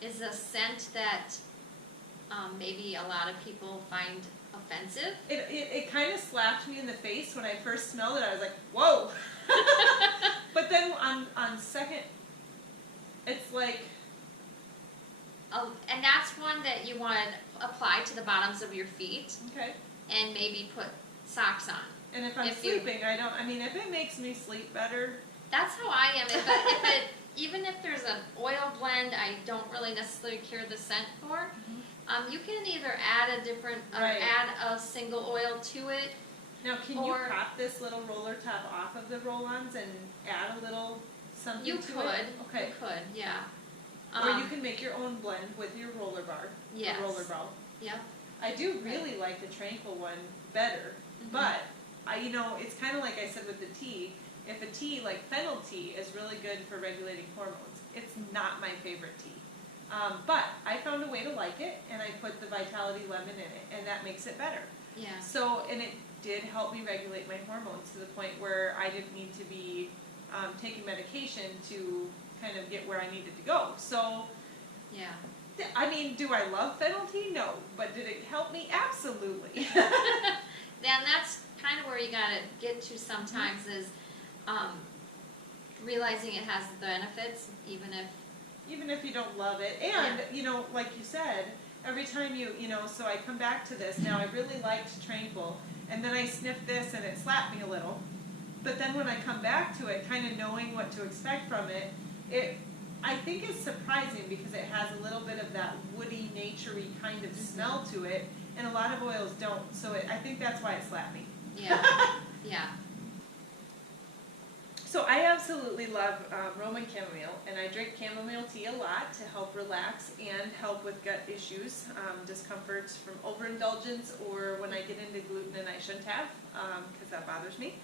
is a scent that maybe a lot of people find offensive. It kind of slapped me in the face when I first smelled it. I was like, whoa. But then on second, it's like... And that's one that you want to apply to the bottoms of your feet. Okay. And maybe put socks on. And if I'm sleeping, if it makes me sleep better... That's how I am. Even if there's an oil blend I don't really necessarily care the scent for, you can either add add a single oil to it. Now, can you pop this little roller top off of the roll-ons and add a little something to it? You could, yeah. Or you can make your own blend with your roller bar. Yes. Roller ball. Yep. I do really like the Tranquil one better, but it's kind of like I said with the tea. If a tea like fennel tea is really good for regulating hormones, it's not my favorite tea. But I found a way to like it, and I put the Vitality Lemon in it, and that makes it better. Yeah. So, and it did help me regulate my hormones to the point where I didn't need to be taking medication to kind of get where I needed to go. So, Yeah. I mean, do I love fennel tea? No. But did it help me? Absolutely. Then that's kind of where you gotta get to sometimes is realizing it has the benefits, even if you don't love it. And, like you said, every time so I come back to this. Now, I really liked Tranquil, and then I sniffed this and it slapped me a little. But then when I come back to it, kind of knowing what to expect from it, I think it's surprising because it has a little bit of that woody, naturey kind of smell to it, and a lot of oils don't. So I think that's why it slapped me. Yeah. Yeah. So I absolutely love Roman chamomile, and I drink chamomile tea a lot to help relax and help with gut issues, discomforts from overindulgence, or when I get into gluten and I shouldn't have, because that bothers me.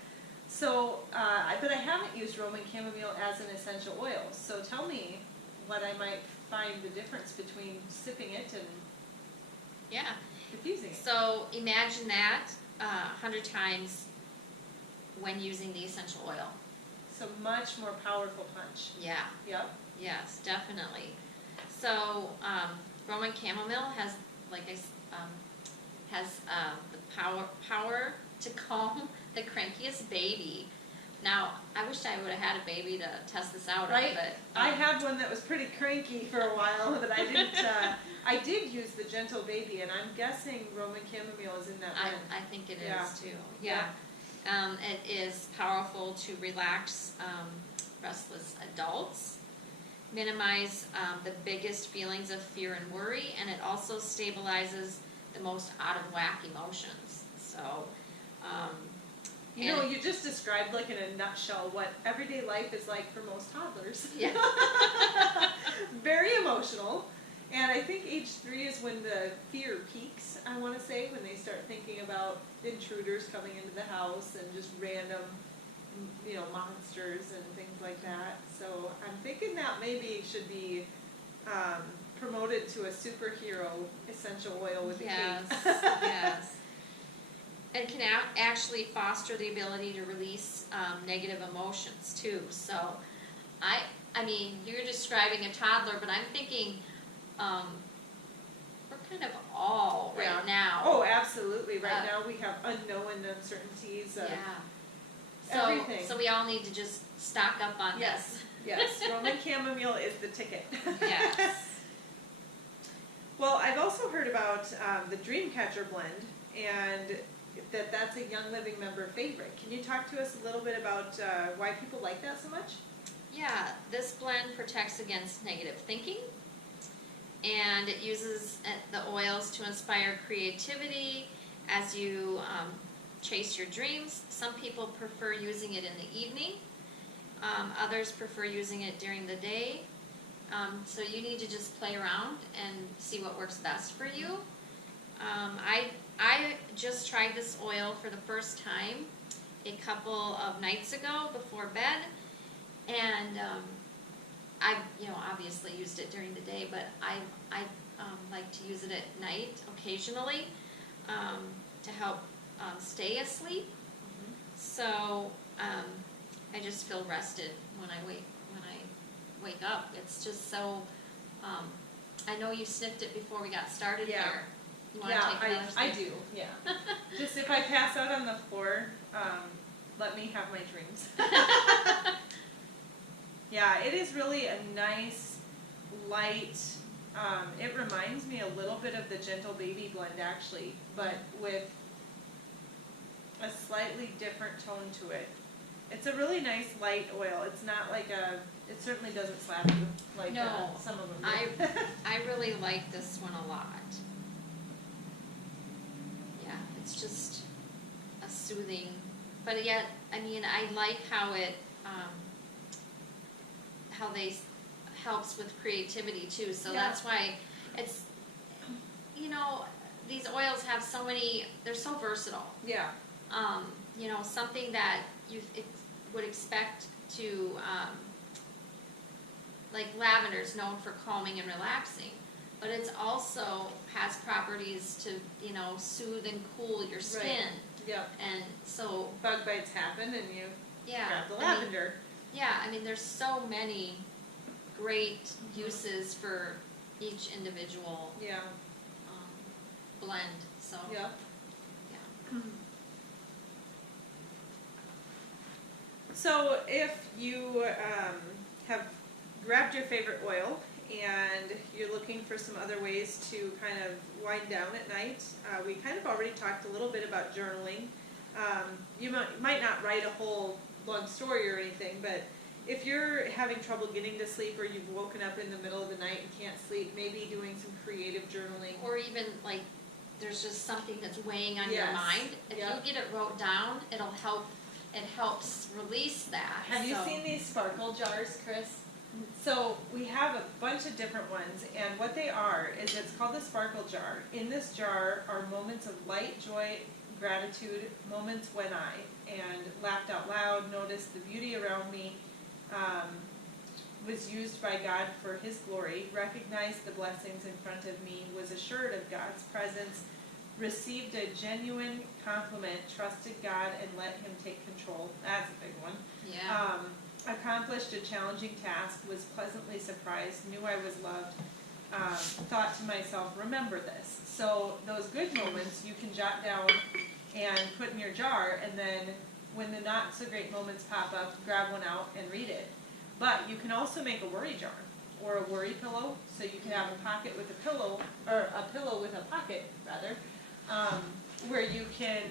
So, but I haven't used Roman chamomile as an essential oil. So tell me what I might find the difference between sipping it and Yeah. diffusing it. So imagine that 100 times when using the essential oil. So much more powerful punch. Yeah. Yep. Yes, definitely. So Roman chamomile has, the power to calm the crankiest baby. Now, I wish I would have had a baby to test this out Right. on, but I had one that was pretty cranky for a while, but I didn't. I did use the Gentle Baby, and I'm guessing Roman chamomile is in that blend. I think it is Yeah. too. Yeah. It is powerful to relax restless adults, minimize the biggest feelings of fear and worry, and it also stabilizes the most out of whack emotions. So, You just described, like in a nutshell, what everyday life is like for most toddlers. Yeah. Very emotional. And I think age 3 is when the fear peaks, I want to say, when they start thinking about intruders coming into the house and just random, monsters and things like that. So I'm thinking that maybe should be promoted to a superhero essential oil with the Yes, cake. yes. And can actually foster the ability to release negative emotions too. So, I mean, you're describing a toddler, but I'm thinking we're kind of all right now. Oh, absolutely. Right now we have unknown uncertainties. Yeah. Everything. So we all need to just stock up on Yes. this. Yes. Roman chamomile is the ticket. Yes. Well, I've also heard about the Dreamcatcher blend, and that's a Young Living member favorite. Can you talk to us a little bit about why people like that so much? Yeah, this blend protects against negative thinking, and it uses the oils to inspire creativity as you chase your dreams. Some people prefer using it in the evening. Others prefer using it during the day. So you need to just play around and see what works best for you. I just tried this oil for the first time a couple of nights ago before bed, and I obviously used it during the day, but I like to use it at night occasionally to help stay asleep. Mm-hmm. So I just feel rested when I wake up. It's just so. I know you sniffed it before we got started Yeah. here. You want to take another I sniff? do. Yeah. Just if I pass out on the floor, let me have my dreams. Yeah, it is really a nice, light. It reminds me a little bit of the Gentle Baby blend, actually, but with a slightly different tone to it. It's a really nice light oil. It's not like it certainly doesn't slap you like No, some of them do. I really like this one a lot. Yeah, it's just a soothing, but yet, I mean, I like how it, how they helps with creativity too. So Yeah. that's why it's, these oils have so many. They're so versatile. Yeah. something that would expect to, like lavender is known for calming and relaxing, but it's also has properties to, soothe and cool your skin. Yep. And so, Bug bites happen and you yeah. grab the I mean, lavender. there's so many great uses for each individual Yeah. blend. So, Yeah. yeah. So if you have grabbed your favorite oil and you're looking for some other ways to kind of wind down at night, we kind of already talked a little bit about journaling. You might not write a whole long story or anything, but if you're having trouble getting to sleep or you've woken up in the middle of the night and can't sleep, maybe doing some creative journaling. Or even like there's just something that's weighing on your Yes. mind. If Yep. you get it wrote down, it'll help. It helps release that. Have you So- seen these sparkle jars, Chris? So we have a bunch of different ones, and what they are is it's called the sparkle jar. In this jar are moments of light, joy, gratitude, moments when and laughed out loud, noticed the beauty around me, was used by God for His glory, recognized the blessings in front of me, was assured of God's presence, received a genuine compliment, trusted God, and let Him take control. That's a big one. Yeah. Accomplished a challenging task, was pleasantly surprised, knew I was loved, thought to myself, remember this. So those good moments you can jot down and put in your jar, and then when the not so great moments pop up, grab one out and read it. But you can also make a worry jar or a worry pillow, so you can have a pocket with a pillow, or a pillow with a pocket rather, where you can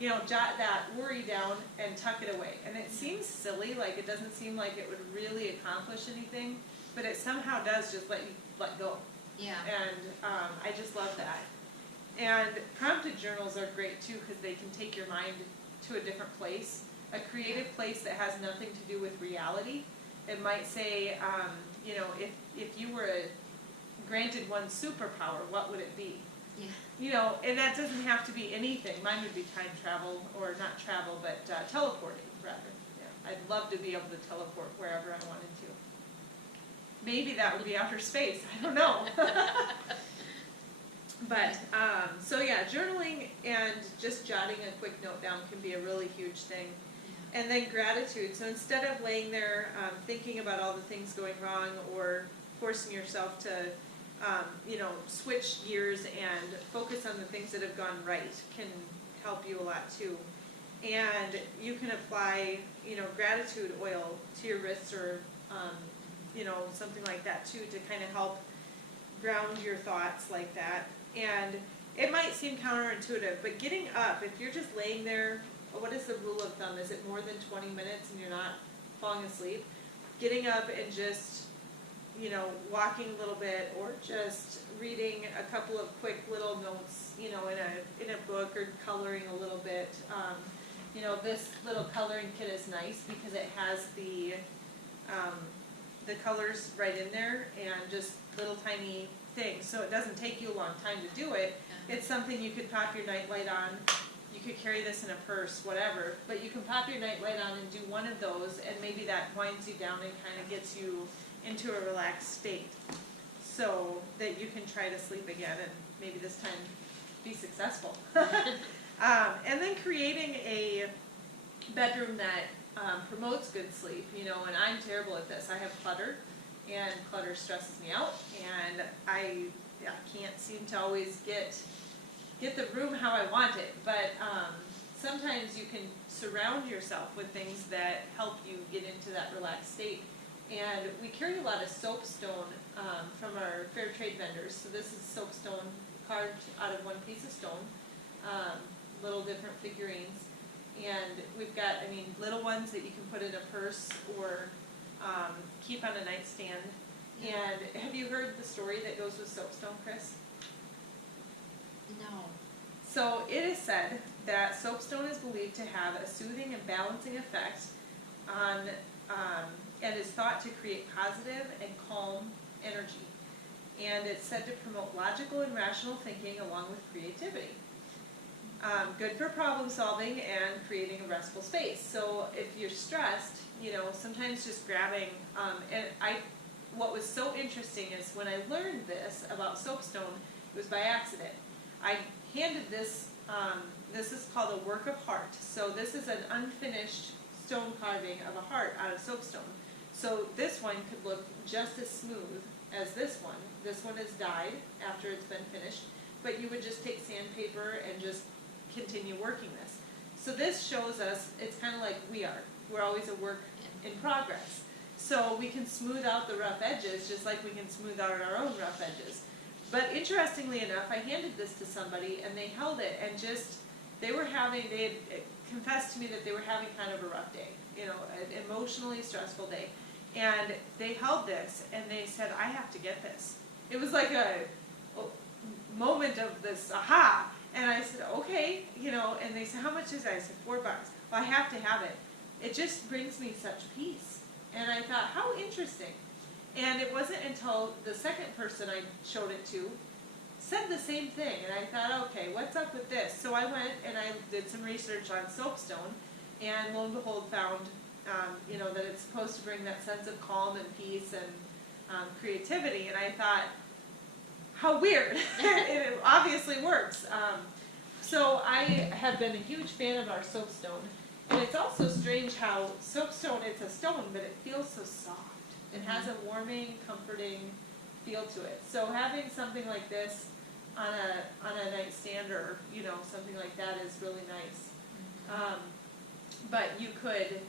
jot that worry down and tuck it away. And it seems silly, like it doesn't seem like it would really accomplish anything, but it somehow does just let you let go. Yeah. And I just love that. And prompted journals are great too, because they can take your mind to a different place, a creative place that has nothing to do with reality. It might say, if you were granted one superpower, what would it be? Yeah. And that doesn't have to be anything. Mine would be time travel, or not travel, but teleporting, rather. Yeah. I'd love to be able to teleport wherever I wanted to. Maybe that would be outer space. I don't know. But, so yeah, journaling and just jotting a quick note down can be a really huge thing. And then gratitude. So instead of laying there thinking about all the things going wrong or forcing yourself to switch gears and focus on the things that have gone right can help you a lot too. And you can apply, gratitude oil to your wrists or, something like that too, to kind of help ground your thoughts like that. And it might seem counterintuitive, but getting up, if you're just laying there, what is the rule of thumb? Is it more than 20 minutes and you're not falling asleep? Getting up and just walking a little bit, or just reading a couple of quick little notes, in a book, or coloring a little bit. This little coloring kit is nice because it has the colors right in there and just little tiny things, so it doesn't take you a long time to do it. It's something you could pop your nightlight on. You could carry this in a purse, whatever, but you can pop your nightlight on and do one of those, and maybe that winds you down and kind of gets you into a relaxed state, so that you can try to sleep again and maybe this time be successful. And then creating a bedroom that promotes good sleep, and I'm terrible at this. I have clutter, and clutter stresses me out, and I can't seem to always get the room how I want it, but sometimes you can surround yourself with things that help you get into that relaxed state. And we carry a lot of soapstone from our fair trade vendors. So this is soapstone carved out of one piece of stone, little different figurines. And we've got, little ones that you can put in a purse or keep on a nightstand. And have you heard the story that goes with soapstone, Chris? No. So it is said that soapstone is believed to have a soothing and balancing effect on, and is thought to create positive and calm energy. And it's said to promote logical and rational thinking along with creativity. good for problem solving and creating a restful space. So if you're stressed, sometimes just grabbing, what was so interesting is when I learned this about soapstone, it was by accident. I handed this, this is called a work of heart. So this is an unfinished stone carving of a heart out of soapstone. So this one could look just as smooth as this one. This one is dyed after it's been finished, but you would just take sandpaper and just continue working this. So this shows us, it's kind of like we are. We're always a work in progress. So we can smooth out the rough edges just like we can smooth out our own rough edges. But interestingly enough, I handed this to somebody and they held it and they had confessed to me that they were having kind of a rough day, an emotionally stressful day. And they held this and they said, I have to get this. It was like a moment of this aha. And I said, okay, and they said, how much is that? I said, $4. Well, I have to have it. It just brings me such peace. And I thought, how interesting. And it wasn't until the second person I showed it to said the same thing. And I thought, okay, what's up with this? So I went and I did some research on soapstone, and lo and behold found, that it's supposed to bring that sense of calm and peace and creativity. And I thought, how weird. It obviously works. So I have been a huge fan of our soapstone. And it's also strange how soapstone, it's a stone, but it feels so soft. It has a warming, comforting feel to it. So having something like this on a nightstand or, something like that is really nice. But you could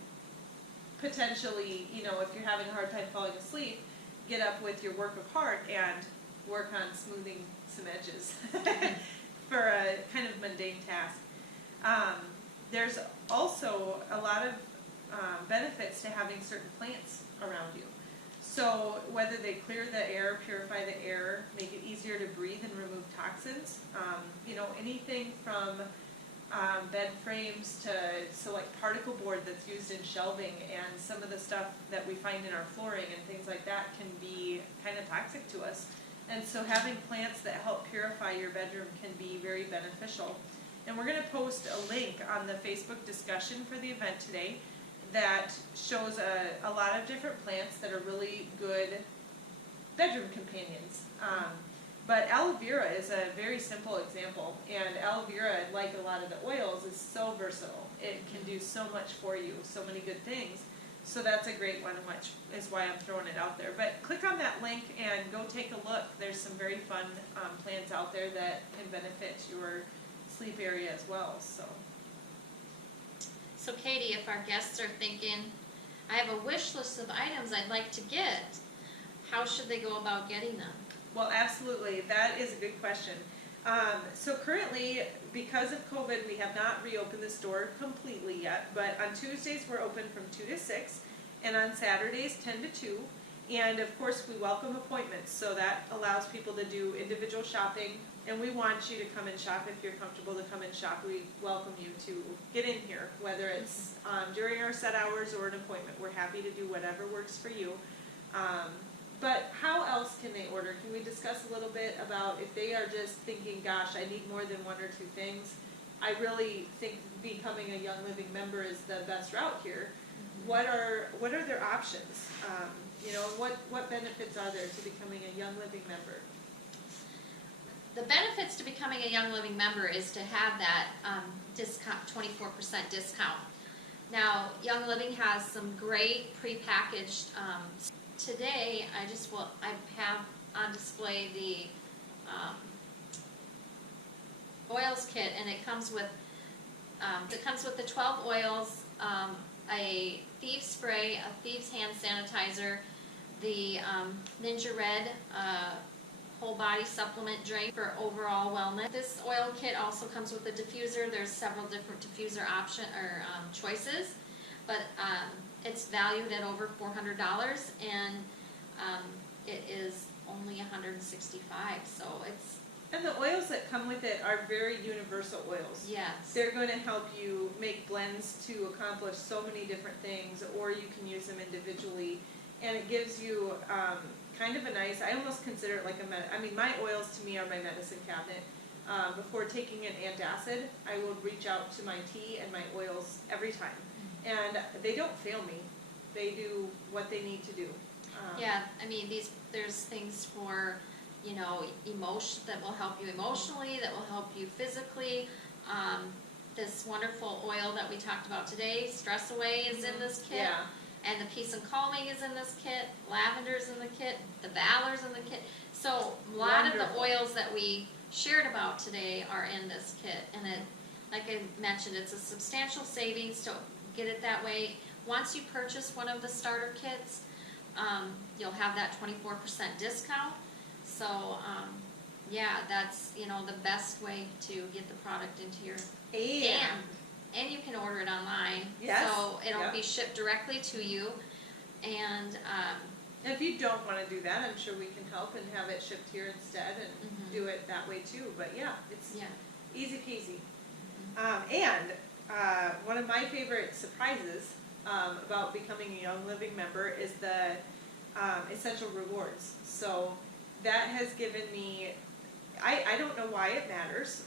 potentially, if you're having a hard time falling asleep, get up with your work of heart and work on smoothing some edges for a kind of mundane task. There's also a lot of benefits to having certain plants around you. So whether they clear the air, purify the air, make it easier to breathe and remove toxins, anything from bed frames to like particle board that's used in shelving, and some of the stuff that we find in our flooring and things like that can be kind of toxic to us. And so having plants that help purify your bedroom can be very beneficial. And we're going to post a link on the Facebook discussion for the event today that shows a lot of different plants that are really good bedroom companions. But aloe vera is a very simple example, and aloe vera, like a lot of the oils, is so versatile. It can do so much for you, so many good things. So that's a great one, which is why I'm throwing it out there. But click on that link and go take a look. There's some very fun plants out there that can benefit your sleep area as well. So Katie, if our guests are thinking, I have a wish list of items I'd like to get, how should they go about getting them? Well, absolutely. That is a good question. So currently, because of COVID, we have not reopened the store completely yet, but on Tuesdays we're open from 2 to 6, and on Saturdays 10 to 2. And of course we welcome appointments, so that allows people to do individual shopping, and we want you to come and shop if you're comfortable to come and shop. We welcome you to get in here, whether it's during our set hours or an appointment. We're happy to do whatever works for you. But how else can they order? Can we discuss a little bit about if they are just thinking, gosh, I need more than 1 or 2 things? I really think becoming a Young Living member is the best route here. What are their options? What benefits are there to becoming a Young Living member? The benefits to becoming a Young Living member is to have that discount, 24% discount. Now, Young Living has some great prepackaged. Today, I have on display the oils kit, and it comes with the 12 oils, a Thieves spray, a Thieves hand sanitizer, the Ninja Red whole body supplement drink for overall wellness. This oil kit also comes with a diffuser. There's several different diffuser choices, but it's valued at over $400, and it is only $165. So it's. And the oils that come with it are very universal oils. Yes. They're going to help you make blends to accomplish so many different things, or you can use them individually, and it gives you kind of a nice. I almost consider it like my oils to me are my medicine cabinet. before taking an antacid, I would reach out to my tea and my oils every time. And they don't fail me. They do what they need to do. Yeah, I mean, there's things for, you know, emotion, that will help you emotionally, that will help you physically. This wonderful oil that we talked about today, Stress Away, is in this kit. Yeah. And the Peace and Calming is in this kit, Lavender's in the kit, the Valor's in the kit. So a lot of the Wonderful. oils that we shared about today are in this kit. And it, like I mentioned, it's a substantial savings to get it that way. Once you purchase one of the starter kits, you'll have that 24% discount. So yeah, that's, you know, the best way to get the product into your and you can order it online. Yes. So it'll Yep. be shipped directly to you. And And if you don't want to do that, I'm sure we can help and have it shipped here instead and Mhm. do it that way too. But yeah, it's yeah. easy peasy. One of my favorite surprises about becoming a Young Living member is the Essential Rewards. So that has given me, I don't know why it matters,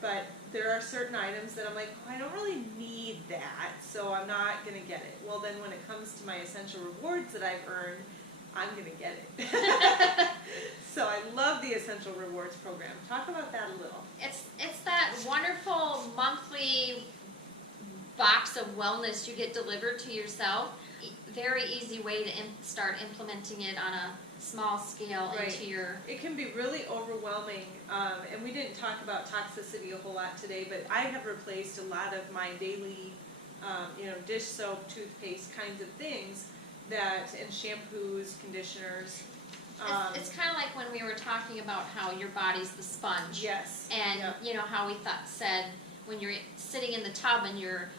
but there are certain items that I'm like, oh, I don't really need that, so I'm not going to get it. Well, then when it comes to my Essential Rewards that I've earned, I'm going to get it. So I love the Essential Rewards program. Talk about that a little. It's that wonderful monthly box of wellness you get delivered to yourself. Very easy way to start implementing it on a small scale Right. into your. It can be really overwhelming, and we didn't talk about toxicity a whole lot today, but I have replaced a lot of my daily, dish soap, toothpaste kinds of things and shampoos, conditioners. It's kind of like when we were talking about how your body's the sponge. Yes. And Yep. you know how we said when you're sitting in the tub and your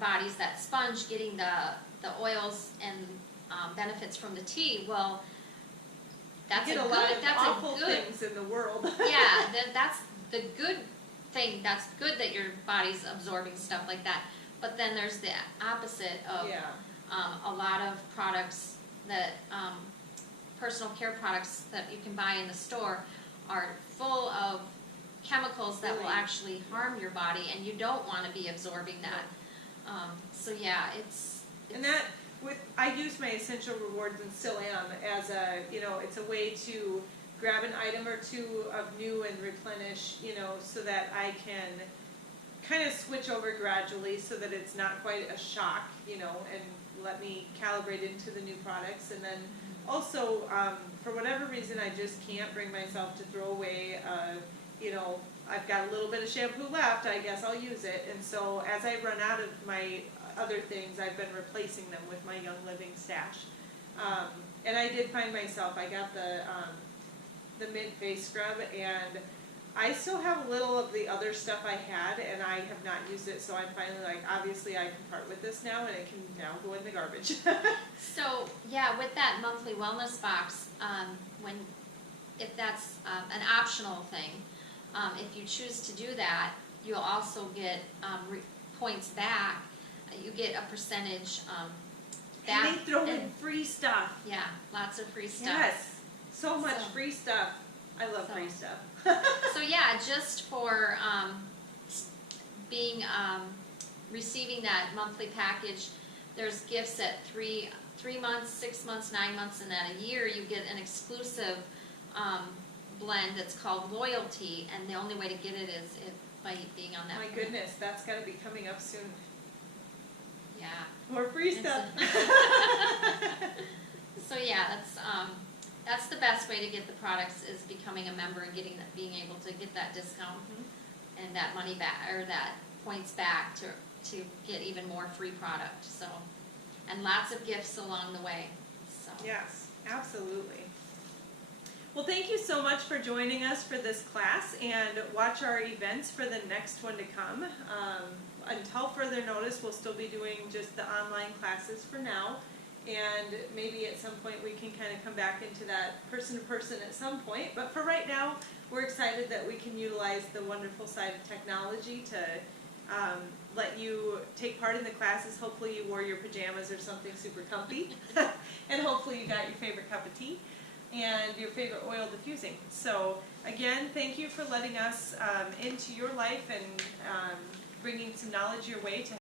body's that sponge getting the oils and benefits from the tea. Well, that's you get a a lot good. of That's awful a good. things in the world. Yeah, that's the good thing. That's good that your body's absorbing stuff like that. But then there's the opposite of Yeah. a lot of products that personal care products that you can buy in the store are full of chemicals that will Really? actually harm your body, and you don't want to be absorbing that. So yeah, it's And that, I use my Essential Rewards and still am as it's a way to grab an item or two of new and replenish, so that I can kind of switch over gradually so that it's not quite a shock, and let me calibrate into the new products. And then also, for whatever reason, I just can't bring myself to throw away, I've got a little bit of shampoo left, I guess I'll use it. And so as I run out of my other things, I've been replacing them with my Young Living stash. And I did find myself, I got the mint face scrub, and I still have a little of the other stuff I had, and I have not used it, so I'm finally like, obviously I can part with this now, and it can now go in the garbage. so yeah. With that monthly wellness box, if that's an optional thing, if you choose to do that, you'll also get points back. You get a percentage back. And they throw in free stuff. Yeah, lots of free stuff. Yes, so much So- free stuff. I love So- free stuff. So yeah, just for being receiving that monthly package, there's gifts at 3 months, 6 months, 9 months, and at a year you get an exclusive blend that's called Loyalty, and the only way to get it is by being on that. My goodness, that's got to be coming up soon. Yeah. More free stuff. So yeah, that's the best way to get the products, is becoming a member and being able to get that discount and that money back, or that points back to get even more free product. So, and lots of gifts along the way. So Yes, absolutely. Well, thank you so much for joining us for this class, and watch our events for the next one to come. Until further notice, we'll still be doing just the online classes for now, and maybe at some point we can kind of come back into that person-to-person at some point. But for right now, we're excited that we can utilize the wonderful side of technology to let you take part in the classes. Hopefully you wore your pajamas or something super comfy, and hopefully you got your favorite cup of tea. and your favorite oil diffusing. So again, thank you for letting us into your life and bringing some knowledge your way to